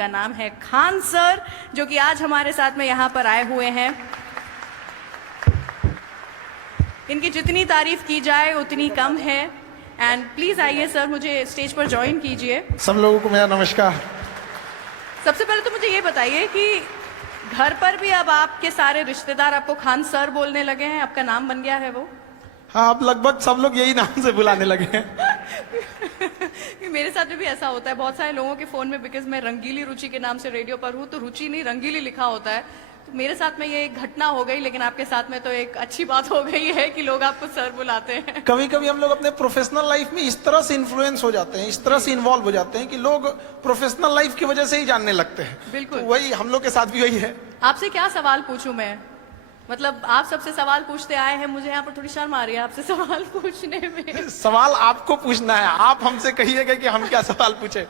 उनका नाम है खान सर, जो कि आज हमारे साथ में यहाँ पर आए हुए हैं। इनकी जितनी तारीफ की जाए उतनी कम है। एंड प्लीज आइए सर, मुझे स्टेज पर ज्वाइन कीजिए। सब लोगों को मेरा नमस्कार। सबसे पहले तो मुझे ये बताइए कि घर पर भी अब आपके सारे रिश्तेदार आपको खान सर बोलने लगे हैं, आपका नाम बन गया है वो? हाँ, अब लगभग सब लोग यही नाम से बुलाने लगे हैं। मेरे साथ में भी ऐसा होता है बहुत सारे लोगों के फोन में, बिकॉज मैं रंगीली रुचि के नाम से रेडियो पर हूँ, तो रुचि नहीं रंगीली लिखा होता है। तो मेरे साथ में ये एक घटना हो गई, लेकिन आपके साथ में तो एक अच्छी बात हो गई है कि लोग आपको सर बुलाते हैं। कभी कभी हम लोग अपने प्रोफेशनल लाइफ में इस तरह से इन्फ्लुएंस हो जाते हैं, इस तरह से इन्वॉल्व हो जाते हैं कि लोग प्रोफेशनल लाइफ की वजह से ही जानने लगते हैं। बिल्कुल, तो वही हम लोग के साथ भी वही है। आपसे क्या सवाल पूछूं मैं? मतलब आप सबसे सवाल पूछते आए हैं, मुझे यहाँ पर थोड़ी शर्म आ रही है आपसे सवाल पूछने में। सवाल आपको पूछना है, आप हमसे कहिएगा कि हम क्या सवाल पूछे।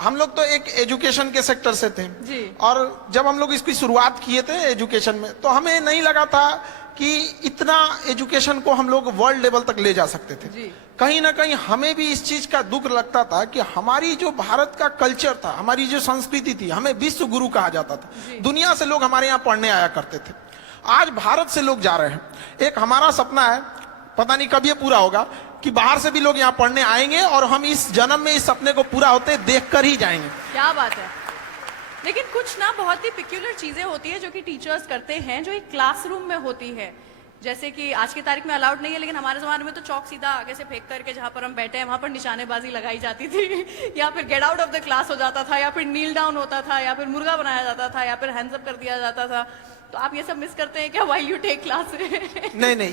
हम लोग तो एक एजुकेशन के सेक्टर से थे जी। और जब हम लोग इसकी शुरुआत किए थे एजुकेशन में, तो हमें नहीं लगा था कि इतना एजुकेशन को हम लोग वर्ल्ड लेवल तक ले जा सकते थे जी। कहीं ना कहीं हमें भी इस चीज का दुख लगता था कि हमारी जो भारत का कल्चर था, हमारी जो संस्कृति थी, हमें विश्व गुरु कहा जाता था। दुनिया से लोग हमारे यहाँ पढ़ने आया करते थे। आज भारत से लोग जा रहे हैं। एक हमारा सपना है, पता नहीं कब ये पूरा होगा, कि बाहर से भी लोग यहाँ पढ़ने आएंगे और हम इस जन्म में इस सपने को पूरा होते देखकर ही जाएंगे। क्या बात है। लेकिन कुछ ना बहुत ही पिक्यूलर चीजें होती है जो कि टीचर्स करते हैं, जो एक क्लासरूम में होती है। जैसे कि आज की तारीख में अलाउड नहीं है, लेकिन हमारे जमाने में तो चौक सीधा आगे से फेंक करके जहां पर हम बैठे हैं वहां पर निशानेबाजी लगाई जाती थी, या फिर get out of the class हो जाता था, या फिर नील डाउन होता था, या फिर मुर्गा बनाया जाता था, या फिर हैंड्स अप कर दिया जाता था। तो आप ये सब मिस करते हैं क्या व्हाइल यू टेक क्लास? नहीं,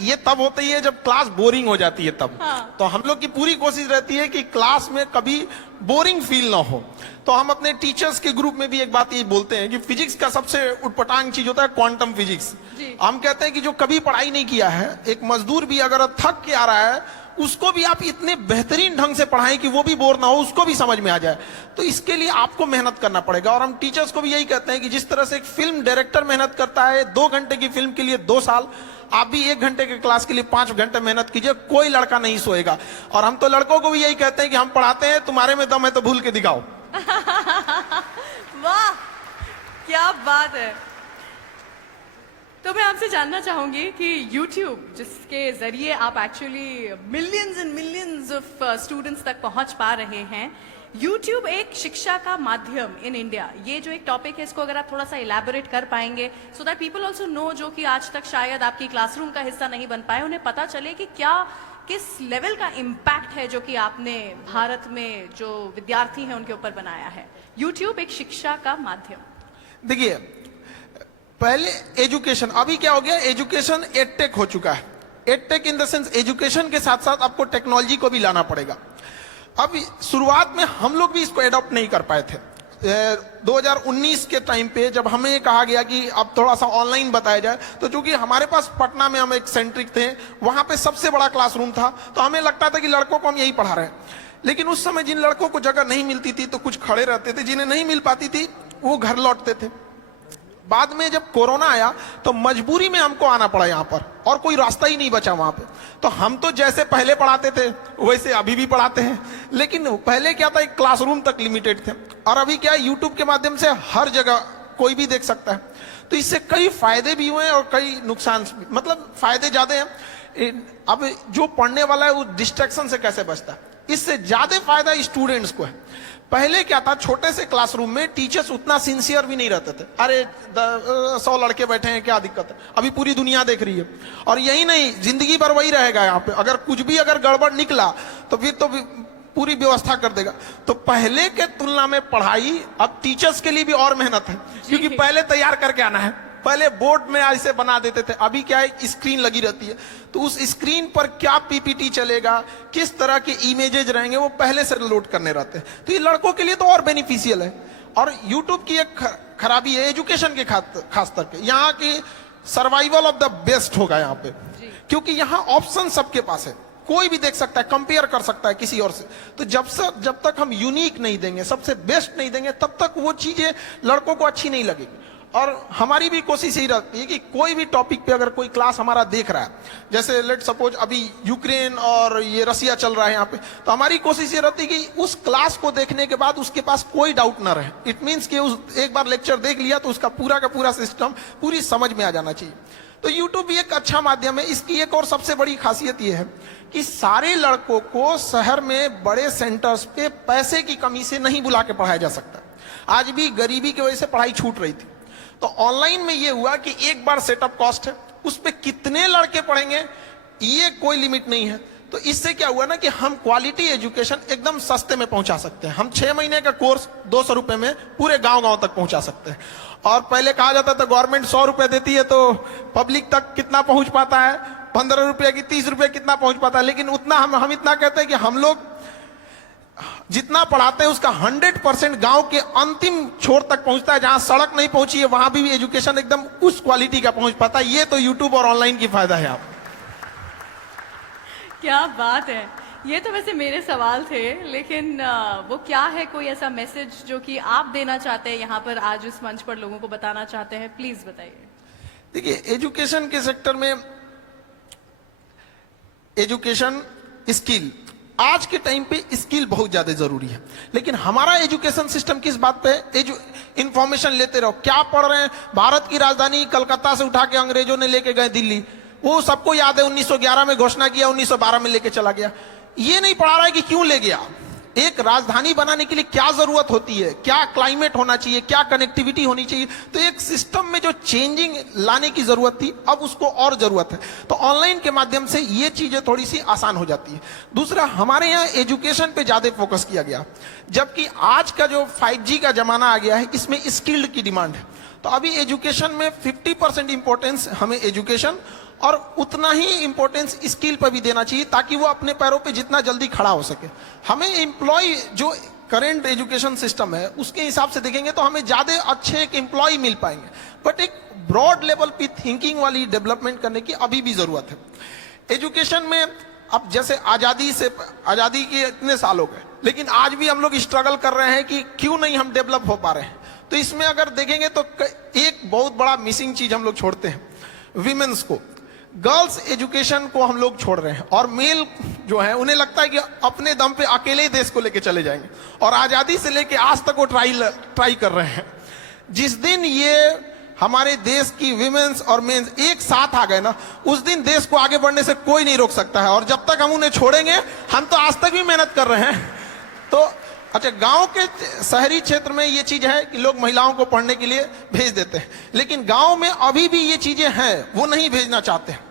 ये तब होती है जब क्लास बोरिंग हो जाती है तब। हाँ। तो हम लोग की पूरी कोशिश रहती है कि क्लास में कभी बोरिंग फील ना हो। तो हम अपने टीचर्स के ग्रुप में भी एक बात ये बोलते हैं कि फिजिक्स का सबसे उटपटांग चीज होता है क्वांटम फिजिक्स। हम कहते हैं कि जो कभी पढ़ाई नहीं किया है, एक मजदूर भी अगर थक के आ रहा है, उसको भी आप इतने बेहतरीन ढंग से पढ़ाएं कि वो भी बोर ना हो, उसको भी समझ में आ जाए। तो इसके लिए आपको मेहनत करना पड़ेगा। और हम टीचर्स को भी यही कहते हैं कि जिस तरह से एक फिल्म डायरेक्टर मेहनत करता है 2 घंटे की फिल्म के लिए 2 साल, आप भी 1 घंटे के क्लास के लिए 5 घंटे मेहनत कीजिए। कोई लड़का नहीं सोएगा। और हम तो लड़कों को भी यही कहते हैं कि हम पढ़ाते हैं, तुम्हारे में दम है तो भूल के दिखाओ। वाह, क्या बात है। तो मैं आपसे जानना चाहूंगी कि YouTube, जिसके जरिए आप actually millions and millions of students तक पहुंच पा रहे हैं, YouTube एक शिक्षा का माध्यम इन इंडिया, ये जो एक टॉपिक है, इसको अगर आप थोड़ा सा इलैबोरेट कर पाएंगे, so that people also know, जो कि आज तक शायद आपकी क्लासरूम का हिस्सा नहीं बन पाए, उन्हें पता चले कि क्या किस लेवल का इम्पैक्ट है जो कि आपने भारत में जो विद्यार्थी हैं उनके ऊपर बनाया है। YouTube एक शिक्षा का माध्यम। देखिए, पहले एजुकेशन, अभी क्या हो गया, एजुकेशन एडटेक हो चुका है। Edtech in the sense education के साथ साथ आपको टेक्नोलॉजी को भी लाना पड़ेगा। अब शुरुआत में हम लोग भी इसको एडॉप्ट नहीं कर पाए थे। 2019 के टाइम पे जब हमें कहा गया कि अब थोड़ा सा ऑनलाइन बताया जाए, तो चूंकि हमारे पास पटना में हम एक सेंट्रिक थे, वहां पे सबसे बड़ा क्लासरूम था, तो हमें लगता था कि लड़कों को हम यही पढ़ा रहे हैं। लेकिन उस समय जिन लड़कों को जगह नहीं मिलती थी तो कुछ खड़े रहते थे, जिन्हें नहीं मिल पाती थी वो घर लौटते थे। बाद में जब कोरोना आया तो मजबूरी में हमको आना पड़ा यहाँ पर, और कोई रास्ता ही नहीं बचा वहां पे। तो हम तो जैसे पहले पढ़ाते थे वैसे अभी भी पढ़ाते हैं, लेकिन पहले क्या था, एक क्लासरूम तक लिमिटेड थे, और अभी क्या है, यूट्यूब के माध्यम से हर जगह कोई भी देख सकता है। तो इससे कई फायदे भी हुए और कई नुकसान, मतलब फायदे ज्यादा हैं। अब जो पढ़ने वाला है वो डिस्ट्रैक्शन से कैसे बचता है, इससे ज्यादा फायदा स्टूडेंट्स को है। पहले क्या था, छोटे से क्लासरूम में टीचर्स उतना सिंसियर भी नहीं रहते थे। अरे 100 लड़के बैठे हैं, क्या दिक्कत है, अभी पूरी दुनिया देख रही है। और यही नहीं, जिंदगी भर वही रहेगा यहाँ पे। अगर कुछ भी अगर गड़बड़ निकला तो फिर तो पूरी व्यवस्था कर देगा। तो पहले के तुलना में पढ़ाई अब टीचर्स के लिए भी और मेहनत है, क्योंकि पहले तैयार करके आना है। पहले बोर्ड में ऐसे बना देते थे, अभी क्या है, स्क्रीन लगी रहती है, तो उस स्क्रीन पर क्या पीपीटी चलेगा, किस तरह के इमेजेस रहेंगे, वो पहले से लोड करने रहते हैं। तो ये लड़कों के लिए तो और बेनिफिशियल है। और यूट्यूब की एक खराबी है एजुकेशन के खास करके, यहाँ की सर्वाइवल ऑफ द बेस्ट होगा यहाँ पे, क्योंकि यहाँ ऑप्शन सबके पास है, कोई भी देख सकता है, कंपेयर कर सकता है किसी और से। तो जब तक हम यूनिक नहीं देंगे, सबसे बेस्ट नहीं देंगे, तब तक वो चीजें लड़कों को अच्छी नहीं लगेगी। और हमारी भी कोशिश यही रहती है कि कोई भी टॉपिक पे अगर कोई क्लास हमारा देख रहा है, जैसे लेट सपोज अभी यूक्रेन और ये रसिया चल रहा है यहाँ पे, तो हमारी कोशिश ये रहती है कि उस क्लास को देखने के बाद उसके पास कोई डाउट ना रहे। इट मीन्स कि उस एक बार लेक्चर देख लिया तो उसका पूरा का पूरा सिस्टम पूरी समझ में आ जाना चाहिए। तो यूट्यूब भी एक अच्छा माध्यम है। इसकी एक और सबसे बड़ी खासियत यह है कि सारे लड़कों को शहर में बड़े सेंटर्स पे पैसे की कमी से नहीं बुला के पढ़ाया जा सकता। आज भी गरीबी की वजह से पढ़ाई छूट रही थी। तो ऑनलाइन में यह हुआ कि एक बार सेटअप कॉस्ट है, उस पर कितने लड़के पढ़ेंगे ये कोई लिमिट नहीं है। तो इससे क्या हुआ ना कि हम क्वालिटी एजुकेशन एकदम सस्ते में पहुंचा सकते हैं। हम 6 महीने का कोर्स 200 रुपए में पूरे गांव-गांव तक पहुंचा सकते हैं। और पहले कहा जाता था गवर्नमेंट 100 रुपए देती है तो पब्लिक तक कितना पहुंच पाता है, 15 रुपए की 30 रुपए कितना पहुंच पाता है। लेकिन उतना हम इतना कहते हैं कि हम लोग जितना पढ़ाते हैं उसका 100% गांव के अंतिम छोर तक पहुंचता है। जहां सड़क नहीं पहुंची है वहां भी एजुकेशन एकदम उस क्वालिटी का पहुंच पाता है। ये तो यूट्यूब और ऑनलाइन की फायदा है। आप क्या बात है। ये तो वैसे मेरे सवाल थे, लेकिन वो क्या है, कोई ऐसा मैसेज जो कि आप देना चाहते हैं यहाँ पर आज इस मंच पर लोगों को बताना चाहते हैं, प्लीज बताइए। देखिए, एजुकेशन के सेक्टर में एजुकेशन स्किल, आज के टाइम पे स्किल बहुत ज्यादा जरूरी है। लेकिन हमारा एजुकेशन सिस्टम किस बात पे इंफॉर्मेशन लेते रहो। क्या पढ़ रहे हैं? भारत की राजधानी कलकत्ता से उठा के अंग्रेजों ने लेके गए दिल्ली, वो सबको याद है। 1911 में घोषणा किया, 1912 में लेके चला गया। ये नहीं पढ़ा रहा है कि क्यों ले गया। एक राजधानी बनाने के लिए क्या जरूरत होती है, क्या क्लाइमेट होना चाहिए, क्या कनेक्टिविटी होनी चाहिए। तो एक सिस्टम में जो चेंजिंग लाने की जरूरत थी, अब उसको और जरूरत है। तो ऑनलाइन के माध्यम से ये चीजें थोड़ी सी आसान हो जाती है। दूसरा, हमारे यहाँ एजुकेशन पे ज्यादा फोकस किया गया, जबकि आज का जो 5G का जमाना आ गया है, इसमें स्किल्ड की डिमांड है। तो अभी एजुकेशन में 50% इंपॉर्टेंस हमें एजुकेशन और उतना ही इंपॉर्टेंस स्किल पर भी देना चाहिए, ताकि वो अपने पैरों पे जितना जल्दी खड़ा हो सके। हमें एम्प्लॉय जो करंट एजुकेशन सिस्टम है उसके हिसाब से देखेंगे तो हमें ज्यादा अच्छे एक एम्प्लॉय मिल पाएंगे। बट एक ब्रॉड लेवल पे थिंकिंग वाली डेवलपमेंट करने की अभी भी जरूरत है। एजुकेशन में अब जैसे आजादी के इतने साल हो गए, लेकिन आज भी हम लोग स्ट्रगल कर रहे हैं कि क्यों नहीं हम डेवलप हो पा रहे हैं। तो इसमें अगर देखेंगे तो एक बहुत बड़ा मिसिंग चीज हम लोग छोड़ते हैं, विमेन्स को। गर्ल्स एजुकेशन को हम लोग छोड़ रहे हैं, और मेल जो है उन्हें लगता है कि अपने दम पे अकेले ही देश को लेके चले जाएंगे, और आजादी से लेके आज तक वो ट्राई कर रहे हैं। जिस दिन ये हमारे देश की विमेन्स और मेंस एक साथ आ गए ना, उस दिन देश को आगे बढ़ने से कोई नहीं रोक सकता है। और जब तक हम उन्हें छोड़ेंगे, हम तो आज तक भी मेहनत कर रहे हैं। तो अच्छा, गांव के शहरी क्षेत्र में ये चीज है कि लोग महिलाओं को पढ़ने के लिए भेज देते हैं, लेकिन गांव में अभी भी ये चीजें हैं, वो नहीं भेजना चाहते हैं।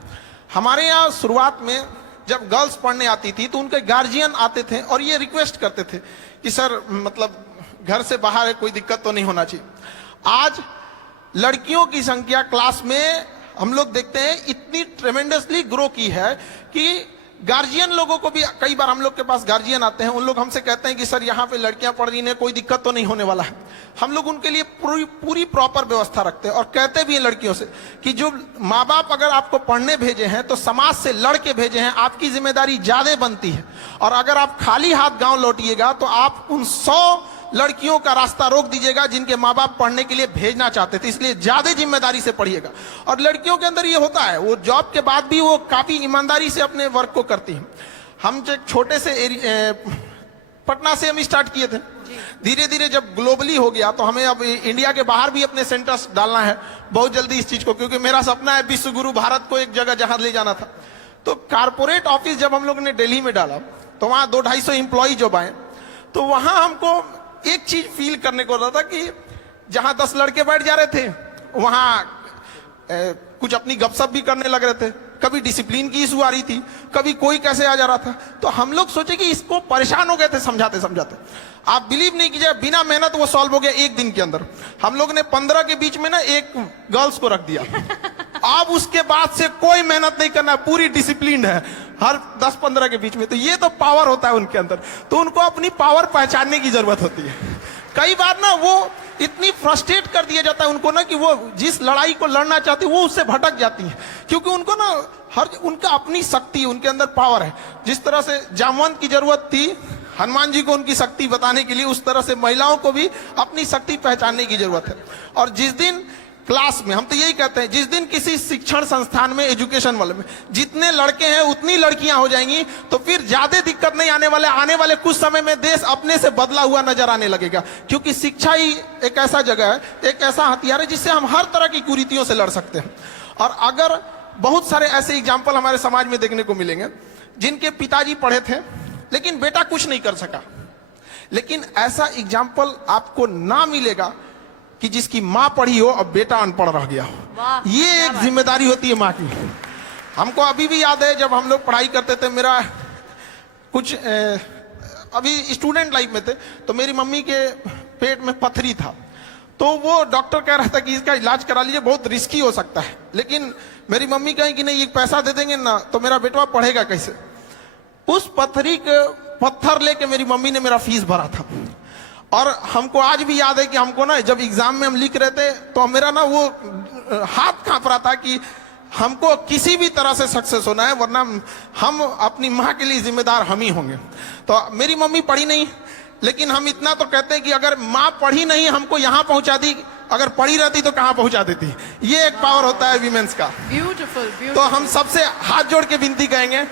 हमारे यहाँ शुरुआत में जब गर्ल्स पढ़ने आती थी तो उनके गार्जियन आते थे और ये रिक्वेस्ट करते थे कि सर, मतलब घर से बाहर है, कोई दिक्कत तो नहीं होना चाहिए। आज लड़कियों की संख्या क्लास में हम लोग देखते हैं इतनी ट्रेमेंडसली ग्रो की है कि गार्जियन लोगों को भी, कई बार हम लोग के पास गार्जियन आते हैं, उन लोग हमसे कहते हैं कि सर यहाँ पे लड़कियां पढ़ रही हैं, कोई दिक्कत तो नहीं होने वाला है। हम लोग उनके लिए पूरी प्रॉपर व्यवस्था रखते हैं, और कहते भी हैं लड़कियों से कि जो माँ बाप अगर आपको पढ़ने भेजे हैं तो समाज से लड़के भेजे हैं, आपकी जिम्मेदारी ज्यादा बनती है। और अगर आप खाली हाथ गाँव लौटिएगा तो आप उन 100 लड़कियों का रास्ता रोक दीजिएगा जिनके माँ बाप पढ़ने के लिए भेजना चाहते थे। इसलिए ज्यादा जिम्मेदारी से पढ़िएगा। और लड़कियों के अंदर ये होता है, वो जॉब के बाद भी वो काफी ईमानदारी से अपने वर्क को करती हैं। हम जो छोटे से पटना से हम स्टार्ट किए थे, धीरे धीरे जब ग्लोबली हो गया तो हमें अब इंडिया के बाहर भी अपने सेंटर्स डालना है बहुत जल्दी इस चीज को, क्योंकि मेरा सपना है विश्व गुरु भारत को एक जगह जहां ले जाना था। तो कारपोरेट ऑफिस जब हम लोग ने दिल्ली में डाला तो वहां 200-250 एम्प्लॉय जब आए तो वहां हमको एक चीज फील करने को रहा था कि जहां 10 लड़के बैठ जा रहे थे वहां कुछ अपनी गपशप भी करने लग रहे थे, कभी डिसिप्लिन की इशू आ रही थी, कभी कोई कैसे आ जा रहा था। तो हम लोग सोचे कि इसको परेशान हो गए थे समझाते समझाते। आप बिलीव नहीं कीजिए, बिना मेहनत वो सॉल्व हो गया एक दिन के अंदर। हम लोग ने 15 के बीच में ना एक गर्ल्स को रख दिया। अब उसके बाद से कोई मेहनत नहीं करना, पूरी डिसिप्लिन है हर 10-15 के बीच में। तो ये तो पावर होता है उनके अंदर। तो उनको अपनी पावर पहचानने की जरूरत होती है। कई बार ना वो इतनी फ्रस्ट्रेट कर दिया जाता है उनको ना कि वो जिस लड़ाई को लड़ना चाहती है वो उससे भटक जाती है, क्योंकि उनको ना उनका अपनी शक्ति, उनके अंदर पावर है। जिस तरह से जामवंत की जरूरत थी हनुमान जी को उनकी शक्ति बताने के लिए, उस तरह से महिलाओं को भी अपनी शक्ति पहचानने की जरूरत है। और जिस दिन क्लास में, हम तो यही कहते हैं, जिस दिन किसी शिक्षण संस्थान में, एजुकेशन वाले में जितने लड़के हैं उतनी लड़कियां हो जाएंगी, तो फिर ज्यादा दिक्कत नहीं आने वाले कुछ समय में देश अपने से बदला हुआ नजर आने लगेगा। क्योंकि शिक्षा ही एक ऐसा जगह है, एक ऐसा हथियार है जिससे हम हर तरह की कुरीतियों से लड़ सकते हैं। और अगर बहुत सारे ऐसे एग्जाम्पल हमारे समाज में देखने को मिलेंगे जिनके पिताजी पढ़े थे लेकिन बेटा कुछ नहीं कर सका, लेकिन ऐसा एग्जाम्पल आपको ना मिलेगा कि जिसकी मां पढ़ी हो और बेटा अनपढ़ रह गया हो। ये एक जिम्मेदारी होती है मां की। हमको अभी भी याद है जब हम लोग पढ़ाई करते थे, मेरा कुछ अभी स्टूडेंट लाइफ में थे, तो मेरी मम्मी के पेट में पथरी था, तो वो डॉक्टर कह रहा था कि इसका इलाज करा लीजिए, बहुत रिस्की हो सकता है। लेकिन मेरी मम्मी कहे कि नहीं, ये पैसा दे देंगे ना तो मेरा बेटवा पढ़ेगा कैसे। उस पथरी के पत्थर लेके मेरी मम्मी ने मेरा फीस भरा था। और हमको आज भी याद है कि हमको ना जब एग्जाम में हम लिख रहे थे तो मेरा ना वो हाथ कांप रहा था कि हमको किसी भी तरह से सक्सेस होना है, वरना हम अपनी माँ के लिए जिम्मेदार हम ही होंगे। तो मेरी मम्मी पढ़ी नहीं, लेकिन हम इतना तो कहते हैं कि अगर माँ पढ़ी नहीं हमको यहाँ पहुंचा दी, अगर पढ़ी रहती तो कहाँ पहुंचा देती। ये एक पावर होता है विमेंस का। ब्यूटीफुल। तो हम सबसे हाथ जोड़ के विनती करेंगे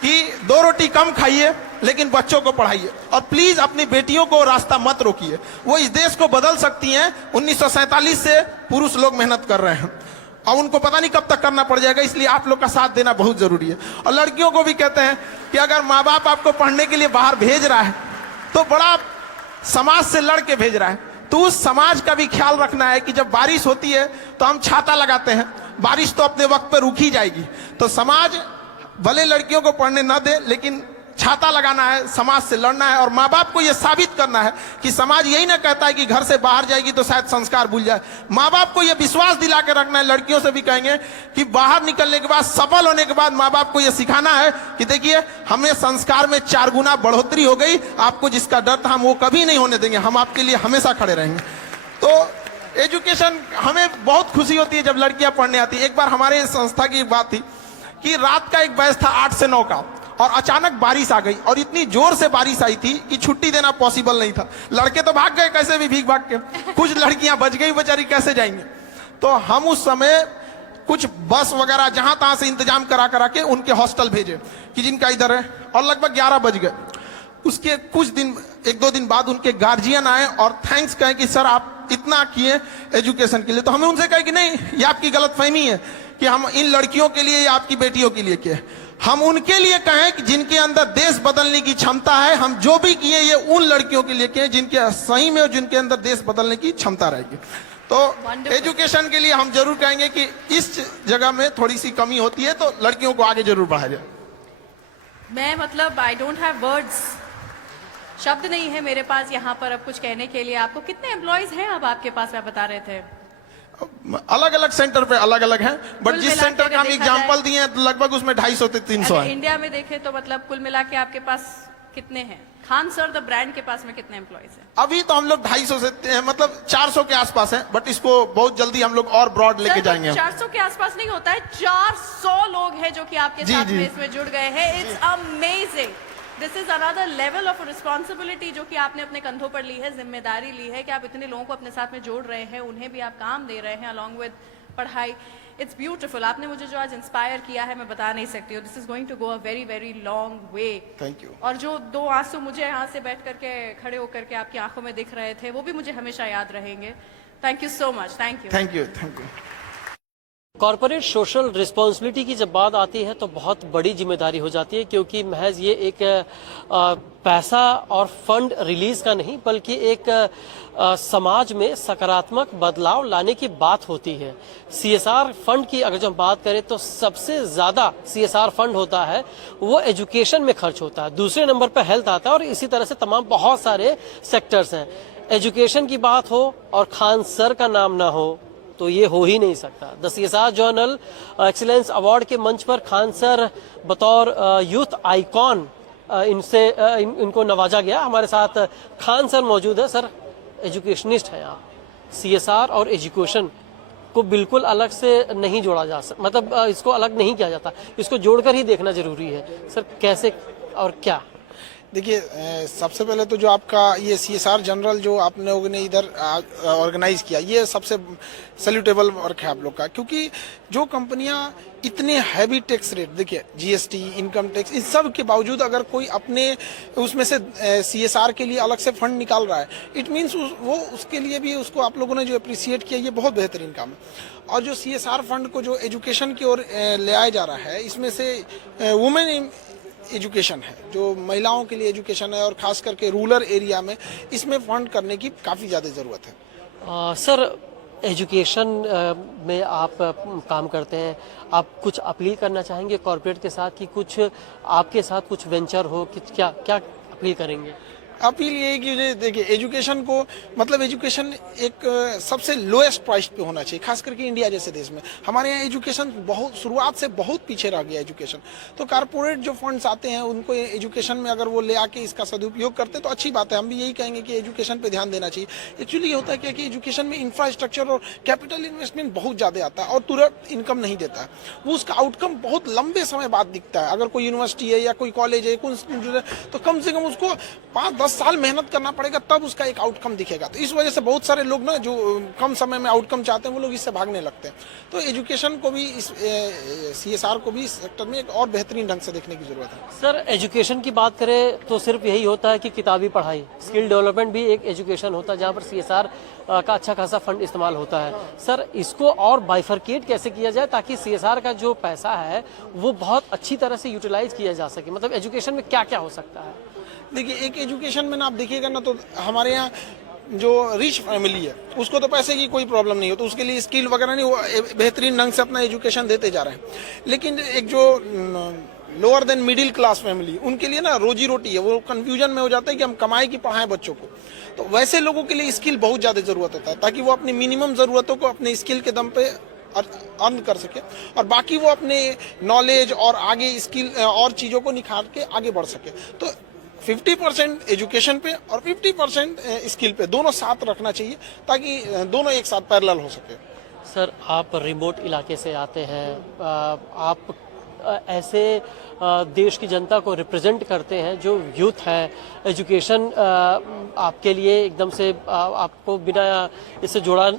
कि 2 रोटी कम खाइए लेकिन बच्चों को पढ़ाइए, और प्लीज अपनी बेटियों को रास्ता मत रोकिए। वो इस देश को बदल सकती हैं। 1947 से पुरुष लोग मेहनत कर रहे हैं और उनको पता नहीं कब तक करना पड़ जाएगा, इसलिए आप लोग का साथ देना बहुत जरूरी है। और लड़कियों को भी कहते हैं कि अगर माँ बाप आपको पढ़ने के लिए बाहर भेज रहा है तो बड़ा समाज से लड़ के भेज रहा है, तो उस समाज का भी ख्याल रखना है कि जब बारिश होती है तो हम छाता लगाते हैं, बारिश तो अपने वक्त पर रुक ही जाएगी। तो समाज भले लड़कियों को पढ़ने न दे, लेकिन छाता लगाना है, समाज से लड़ना है। और माँ बाप को यह साबित करना है कि समाज यही ना कहता है कि घर से बाहर जाएगी तो शायद संस्कार भूल जाए। माँ बाप को यह विश्वास दिला के रखना है। लड़कियों से भी कहेंगे कि बाहर निकलने के बाद, सफल होने के बाद माँ बाप को यह सिखाना है कि देखिए हमें संस्कार में 4 गुना बढ़ोतरी हो गई, आपको जिसका डर था हम वो कभी नहीं होने देंगे, हम आपके लिए हमेशा खड़े रहेंगे। तो एजुकेशन, हमें बहुत खुशी होती है जब लड़कियां पढ़ने आती है। एक बार हमारे संस्था की बात थी कि रात का एक बैच था 8 से 9 का, और अचानक बारिश आ गई और इतनी जोर से बारिश आई थी कि छुट्टी देना पॉसिबल नहीं था। लड़के तो भाग गए कैसे भी भीग भाग के, कुछ लड़कियां बच गई, बेचारी कैसे जाएंगे। तो हम उस समय कुछ बस वगैरह जहां तहां से इंतजाम करा के उनके हॉस्टल भेजे कि जिनका इधर है, और लगभग 11 बज गए। उसके कुछ दिन, 1-2 दिन बाद उनके गार्जियन आए और थैंक्स कहे कि सर आप इतना किए एजुकेशन के लिए। तो हमें उनसे कहे कि नहीं, ये आपकी गलतफहमी है कि हम इन लड़कियों के लिए या आपकी बेटियों के लिए किए। हम उनके लिए कहें कि जिनके अंदर देश बदलने की क्षमता है। हम जो भी किए ये उन लड़कियों के लिए किए जिनके सही में, और जिनके अंदर देश बदलने की क्षमता रहेगी। तो एजुकेशन के लिए हम जरूर कहेंगे कि इस जगह में थोड़ी सी कमी होती है, तो लड़कियों को आगे जरूर बढ़ाया जाए। मैं मतलब आई डोंट हैव वर्ड्स, शब्द नहीं है मेरे पास यहाँ पर अब कुछ कहने के लिए। आपको कितने एम्प्लॉयज हैं अब आपके पास, आप बता रहे थे? अलग अलग सेंटर पे अलग अलग हैं, बट जिस सेंटर का हम एग्जांपल दिए हैं तो लगभग उसमें 250 से 300 है। इंडिया में देखें तो मतलब कुल मिला के आपके पास कितने हैं? खान सर द ब्रांड के पास में कितने एम्प्लॉयज हैं? अभी तो हम लोग 250 से मतलब 400 के आसपास हैं, बट इसको बहुत जल्दी हम लोग और ब्रॉड लेके जाएंगे। 400 के आसपास नहीं होता है, 400 लोग हैं जो कि आपके साथ में इसमें जुड़ गए हैं। It's amazing. This is another level of responsibility जो कि आपने अपने कंधों पर ली है, जिम्मेदारी ली है कि आप इतने लोगों को अपने साथ में जोड़ रहे हैं, उन्हें भी आप काम दे रहे हैं अलॉन्ग विद पढ़ाई। It's beautiful. आपने मुझे जो आज इंस्पायर किया है मैं बता नहीं सकती हूँ। This is going to go a very very long way. Thank you. और जो 2 आंसू मुझे यहाँ से बैठ करके, खड़े होकर के आपकी आंखों में दिख रहे थे, वो भी मुझे हमेशा याद रहेंगे। Thank you so much. Thank you. Thank you. Thank you. Corporate social responsibility की जब बात आती है तो बहुत बड़ी जिम्मेदारी हो जाती है, क्योंकि महज ये एक पैसा और फंड रिलीज का नहीं, बल्कि एक समाज में सकारात्मक बदलाव लाने की बात होती है। सीएसआर फंड की अगर जो हम बात करें तो सबसे ज्यादा सीएसआर फंड होता है वो एजुकेशन में खर्च होता है, दूसरे नंबर पर हेल्थ आता है, और इसी तरह से तमाम बहुत सारे सेक्टर्स हैं। एजुकेशन की बात हो और खान सर का नाम ना हो तो ये हो ही नहीं सकता। The CSR journal excellence award के मंच पर खान सर बतौर यूथ आइकॉन इनको नवाजा गया। हमारे साथ खान सर मौजूद है। सर एजुकेशनिस्ट हैं आप, सीएसआर और एजुकेशन को बिल्कुल अलग से नहीं जोड़ा जा सकता, मतलब इसको अलग नहीं किया जाता, इसको जोड़कर ही देखना जरूरी है। सर कैसे और क्या? देखिए सबसे पहले तो जो आपका ये CSR जनरल जो आप लोगों ने इधर ऑर्गेनाइज किया, ये सबसे सैल्यूटेबल वर्क है आप लोग का, क्योंकि जो कंपनियां इतने हैवी टैक्स रेट, देखिए GST, इनकम टैक्स, इन सब के बावजूद अगर कोई अपने उसमें से CSR के लिए अलग से फंड निकाल रहा है, इट मीन्स वो उसके लिए भी उसको आप लोगों ने जो अप्रिसिएट किया, ये बहुत बेहतरीन काम है। और जो CSR फंड को जो एजुकेशन की ओर ले आया जा रहा है, इसमें से वुमेन एजुकेशन है, जो महिलाओं के लिए एजुकेशन है, और खास करके रूरल एरिया में इसमें फंड करने की काफ़ी ज़्यादा ज़रूरत है। सर, एजुकेशन में आप काम करते हैं, आप कुछ अपील करना चाहेंगे कॉर्पोरेट के साथ कि कुछ आपके साथ कुछ वेंचर हो, कि क्या क्या अपील करेंगे? अपील ये है कि देखिए एजुकेशन को, मतलब एजुकेशन एक सबसे लोएस्ट प्राइस पे होना चाहिए, खास करके इंडिया जैसे देश में। हमारे यहाँ एजुकेशन बहुत शुरुआत से बहुत पीछे रह गया एजुकेशन। तो कारपोरेट जो फंड्स आते हैं उनको एजुकेशन में अगर वो ले आके इसका सदुपयोग करते तो अच्छी बात है। हम भी यही कहेंगे कि एजुकेशन पे ध्यान देना चाहिए। एक्चुअली ये होता है क्या कि एजुकेशन में इंफ्रास्ट्रक्चर और कैपिटल इन्वेस्टमेंट बहुत ज़्यादा आता है और तुरंत इनकम नहीं देता है। वो उसका आउटकम बहुत लंबे समय बाद दिखता है। अगर कोई यूनिवर्सिटी है या कोई कॉलेज है, कोई इंस्टीट्यूट है, तो कम से कम उसको 5-10 साल मेहनत करना पड़ेगा, तब उसका एक आउटकम दिखेगा। तो इस वजह से बहुत सारे लोग ना जो कम समय में आउटकम चाहते हैं, वो लोग इससे भागने लगते हैं। तो एजुकेशन को भी, इस CSR को भी इस सेक्टर में एक और बेहतरीन ढंग से देखने की जरूरत है। सर, एजुकेशन की बात करें तो सिर्फ यही होता है कि किताबी पढ़ाई, स्किल डेवलपमेंट भी एक एजुकेशन होता है जहाँ पर CSR का अच्छा खासा फंड इस्तेमाल होता है। सर, इसको और बाइफरकेट कैसे किया जाए ताकि CSR का जो पैसा है वो बहुत अच्छी तरह से यूटिलाइज किया जा सके? मतलब एजुकेशन में क्या क्या हो सकता है? देखिए, एक एजुकेशन में ना आप देखिएगा ना, तो हमारे यहाँ जो रिच फैमिली है उसको तो पैसे की कोई प्रॉब्लम नहीं हो, तो उसके लिए स्किल वगैरह नहीं, वो बेहतरीन ढंग से अपना एजुकेशन देते जा रहे हैं। लेकिन एक जो lower than middle class family, उनके लिए ना रोजी रोटी है, वो कंफ्यूजन में हो जाता है कि हम कमाए कि पढ़ाएं बच्चों को। तो वैसे लोगों के लिए स्किल बहुत ज़्यादा ज़रूरत होता है, ताकि वो अपनी मिनिमम ज़रूरतों को अपने स्किल के दम पे अर्न कर सके, और बाकी वो अपने नॉलेज और आगे स्किल और चीज़ों को निखार के आगे बढ़ सके। तो 50% एजुकेशन पे और 50% स्किल पे, दोनों साथ रखना चाहिए ताकि दोनों एक साथ पैरेलल हो सके। सर, आप रिमोट इलाके से आते हैं, आप ऐसे देश की जनता को रिप्रेजेंट करते हैं जो यूथ है। एजुकेशन आपके लिए एकदम से आपको बिना इससे जुड़ा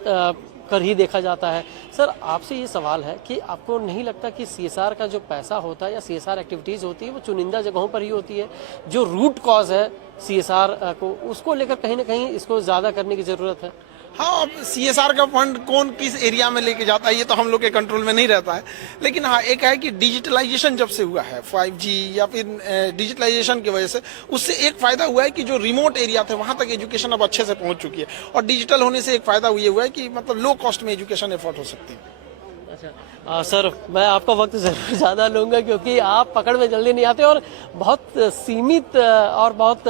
कर ही देखा जाता है। सर, आपसे ये सवाल है कि आपको नहीं लगता कि CSR का जो पैसा होता है या CSR एक्टिविटीज़ होती है वो चुनिंदा जगहों पर ही होती है? जो रूट कॉज है CSR को, उसको लेकर कहीं ना कहीं इसको ज़्यादा करने की ज़रूरत है। हाँ, अब CSR का फंड कौन किस एरिया में लेके जाता है ये तो हम लोग के कंट्रोल में नहीं रहता है। लेकिन हाँ, एक है कि डिजिटलाइजेशन जब से हुआ है, 5G या फिर डिजिटलाइजेशन की वजह से, उससे एक फायदा हुआ है कि जो रिमोट एरिया थे वहाँ तक एजुकेशन अब अच्छे से पहुँच चुकी है। और डिजिटल होने से एक फायदा ये हुआ है कि मतलब लो कॉस्ट में एजुकेशन एफोर्ड हो सकती है। अच्छा, सर, मैं आपका वक्त ज़रूर ज़्यादा लूँगा क्योंकि आप पकड़ में जल्दी नहीं आते और बहुत सीमित और बहुत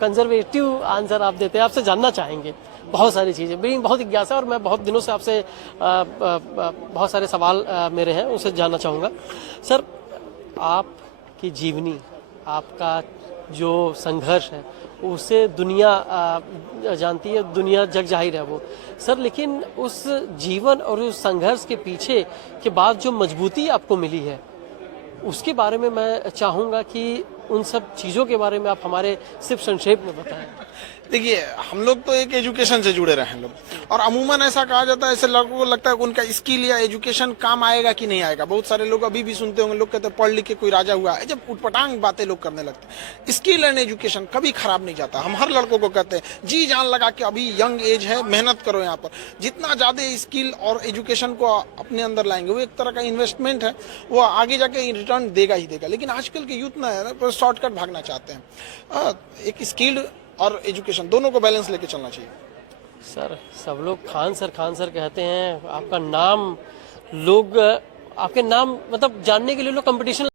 कंजर्वेटिव आंसर आप देते हैं। आपसे जानना चाहेंगे बहुत सारी चीज़ें, मेरी बहुत जिज्ञासा, और मैं बहुत दिनों से आपसे बहुत सारे सवाल मेरे हैं, उनसे जानना चाहूँगा। सर, आपकी जीवनी, आपका जो संघर्ष है उसे दुनिया जानती है, दुनिया जग जाहिर है वो। सर, लेकिन उस जीवन और उस संघर्ष के पीछे के बाद जो मजबूती आपको मिली है उसके बारे में मैं चाहूँगा कि उन सब चीज़ों के बारे में आप हमारे सिर्फ संक्षेप में बताएं। देखिए, हम लोग तो एक एजुकेशन से जुड़े रहे हैं लोग, और अमूमन ऐसा कहा जाता है, ऐसे लोगों को लगता है कि उनका स्किल या एजुकेशन काम आएगा कि नहीं आएगा। बहुत सारे लोग अभी भी सुनते होंगे, लोग कहते हैं पढ़ लिख के कोई राजा हुआ है, जब उटपटांग बातें लोग करने लगते हैं। स्किल एंड एजुकेशन कभी खराब नहीं जाता। हम हर लड़कों को कहते हैं जी जान लगा के, अभी यंग एज है, मेहनत करो। यहाँ पर जितना ज्यादा स्किल और एजुकेशन को अपने अंदर लाएंगे, वो एक तरह का इन्वेस्टमेंट है, वो आगे जाके रिटर्न देगा ही देगा। लेकिन आजकल के यूथ ना शॉर्टकट भागना चाहते हैं। एक स्किल्ड और एजुकेशन दोनों को बैलेंस लेके चलना चाहिए। सर, सब लोग खान सर कहते हैं। आपका नाम, लोग आपके नाम मतलब जानने के लिए लोग कंपटीशन